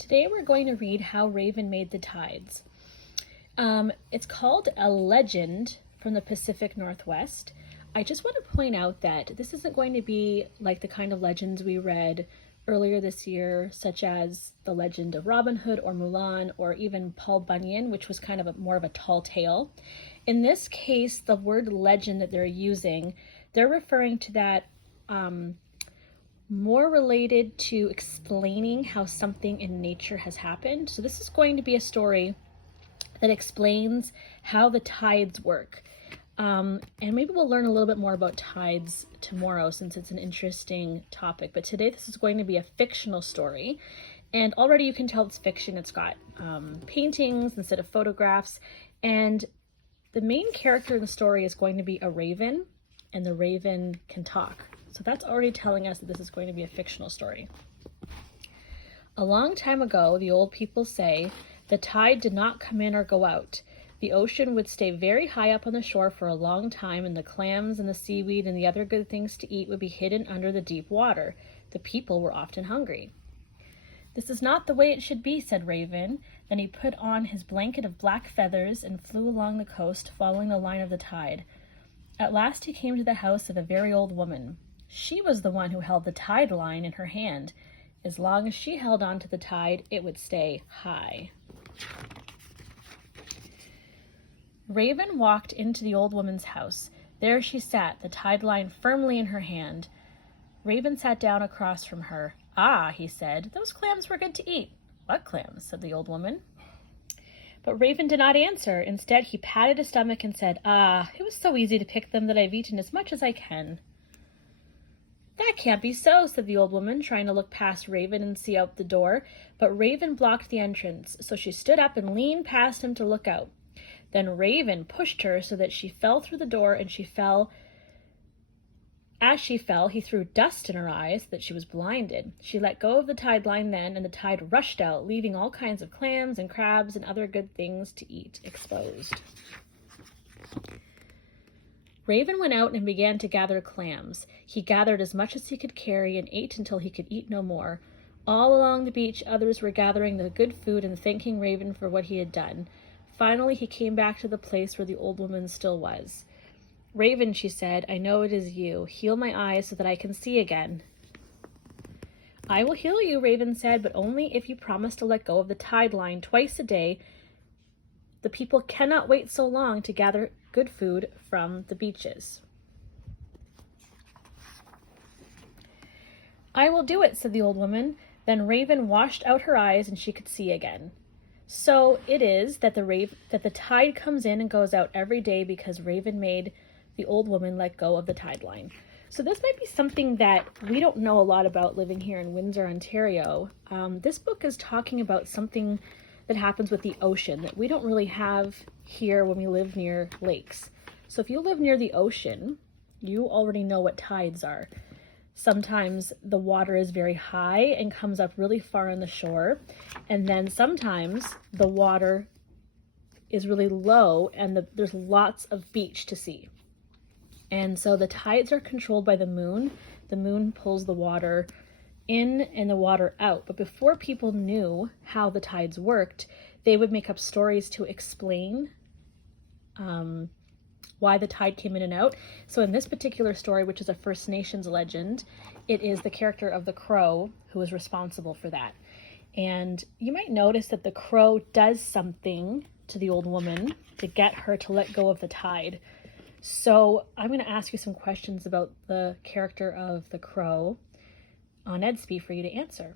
Today we're going to read How Raven Made the Tides. It's called a legend from the Pacific Northwest. I just want to point out that this isn't going to be like the kind of legends we read earlier this year, such as the legend of Robin Hood or Mulan, or even Paul Bunyan, which was kind of more of a tall tale. In this case, the word legend that they're using, they're referring to that more related to explaining how something in nature has happened. So this is going to be a story that explains how the tides work. And maybe we'll learn a little bit more about tides tomorrow since it's an interesting topic. But today this is going to be a fictional story. And already you can tell it's fiction. It's got paintings instead of photographs. And the main character in the story is going to be a raven, and the raven can talk. So that's already telling us that this is going to be a fictional story. A long time ago, the old people say, the tide did not come in or go out. The ocean would stay very high up on the shore for a long time, and the clams and the seaweed and the other good things to eat would be hidden under the deep water. The people were often hungry. This is not the way it should be, said Raven. Then he put on his blanket of black feathers and flew along the coast, following the line of the tide. At last he came to the house of a very old woman. She was the one who held the tide line in her hand. As long as she held on to the tide, it would stay high. Raven walked into the old woman's house. There she sat, the tide line firmly in her hand. Raven sat down across from her. Ah, he said, those clams were good to eat. What clams? Said the old woman. But Raven did not answer. Instead, he patted his stomach and said, Ah, it was so easy to pick them that I've eaten as much as I can. That can't be so, said the old woman, trying to look past Raven and see out the door. But Raven blocked the entrance, so she stood up and leaned past him to look out. Then Raven pushed her so that she fell through the door, and she fell. As she fell, he threw dust in her eyes so that she was blinded. She let go of the tide line then, and the tide rushed out, leaving all kinds of clams and crabs and other good things to eat exposed. Raven went out and began to gather clams. He gathered as much as he could carry and ate until he could eat no more. All along the beach, others were gathering the good food and thanking Raven for what he had done. Finally, he came back to the place where the old woman still was. Raven, she said, I know it is you. Heal my eyes so that I can see again. I will heal you, Raven said, but only if you promise to let go of the tide line twice a day. The people cannot wait so long to gather good food from the beaches. I will do it, said the old woman. Then Raven washed out her eyes and she could see again. So it is that the tide comes in and goes out every day because Raven made the old woman let go of the tide line. So this might be something that we don't know a lot about living here in Windsor, Ontario. This book is talking about something that happens with the ocean that we don't really have here when we live near lakes. So if you live near the ocean, you already know what tides are. Sometimes the water is very high and comes up really far on the shore. And then sometimes the water is really low and there's lots of beach to see. And so the tides are controlled by the moon. The moon pulls the water in and the water out. But before people knew how the tides worked, they would make up stories to explain why the tide came in and out. So in this particular story, which is a First Nations legend, it is the character of the crow who is responsible for that. And you might notice that the crow does something to the old woman to get her to let go of the tide. So I'm going to ask you some questions about the character of the crow on Edsby for you to answer.